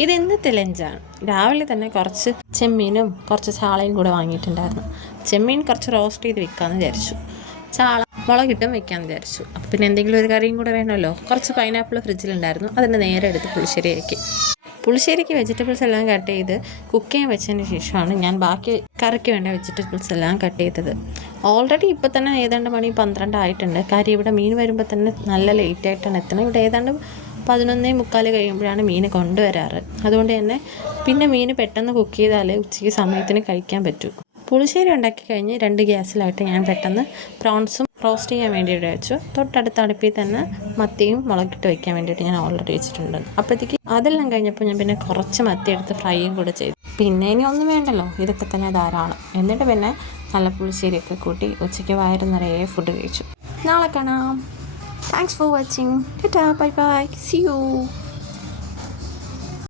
ഇത് ഇന്നത്തെ ലഞ്ചാണ്. രാവിലെ തന്നെ കുറച്ച് ചെമ്മീനും കുറച്ച് ചാളയും കൂടെ വാങ്ങിയിട്ടുണ്ടായിരുന്നു. ചെമ്മീൻ കുറച്ച് റോസ്റ്റ് ചെയ്ത് വെക്കാമെന്ന് വിചാരിച്ചു. ചാള മുളകിട്ടും വെക്കാമെന്ന് വിചാരിച്ചു. അപ്പോൾ പിന്നെ എന്തെങ്കിലും ഒരു കറിയും കൂടെ വേണമല്ലോ. കുറച്ച് പൈനാപ്പിൾ ഫ്രിഡ്ജിലുണ്ടായിരുന്നു. അതിൻ്റെ നേരെ എടുത്ത് പുളിശ്ശേരിക്ക് വെജിറ്റബിൾസ് എല്ലാം കട്ട് ചെയ്ത് കുക്ക് ചെയ്യാൻ വെച്ചതിന് ശേഷമാണ് ഞാൻ ബാക്കി കറിക്ക് വേണ്ട വെജിറ്റബിൾസ് എല്ലാം കട്ട് ചെയ്തത്. ഓൾറെഡി ഇപ്പോൾ തന്നെ ഏതാണ്ട് മണി 12 ആയിട്ടുണ്ട്. കാര്യം ഇവിടെ മീൻ വരുമ്പോൾ തന്നെ നല്ല ലേറ്റായിട്ടാണ് എത്തുന്നത്. ഇവിടെ ഏതാണ്ട് 11:45 കഴിയുമ്പോഴാണ് മീൻ കൊണ്ടുവരാറ്. അതുകൊണ്ട് തന്നെ പിന്നെ മീൻ പെട്ടെന്ന് കുക്ക് ചെയ്താലേ ഉച്ചയ്ക്ക് സമയത്തിന് കഴിക്കാൻ പറ്റൂ. പുളിശ്ശേരി ഉണ്ടാക്കി കഴിഞ്ഞ് 2 ഗ്യാസിലായിട്ട് ഞാൻ പെട്ടെന്ന് പ്രോൺസും റോസ്റ്റ് ചെയ്യാൻ വേണ്ടിയിട്ട് വെച്ചു. തൊട്ടടുത്ത അടുപ്പിൽ തന്നെ മത്തിയും മുളകിട്ട് വയ്ക്കാൻ വേണ്ടിയിട്ട് ഞാൻ ഓൾറെഡി വെച്ചിട്ടുണ്ട്. അപ്പോഴത്തേക്ക് അതെല്ലാം കഴിഞ്ഞപ്പോൾ ഞാൻ പിന്നെ കുറച്ച് മത്തി എടുത്ത് ഫ്രൈയും കൂടെ ചെയ്തു. പിന്നെ ഇനി ഒന്നും വേണ്ടല്ലോ, ഇതൊക്കെ തന്നെ ധാരാളം. എന്നിട്ട് പിന്നെ നല്ല പുളിശ്ശേരിയൊക്കെ കൂട്ടി ഉച്ചയ്ക്ക് വയറ് നിറയെ ഫുഡ് കഴിച്ചു. നാളെ കാണാം. Thanks for watching. Tata, bye bye, see you.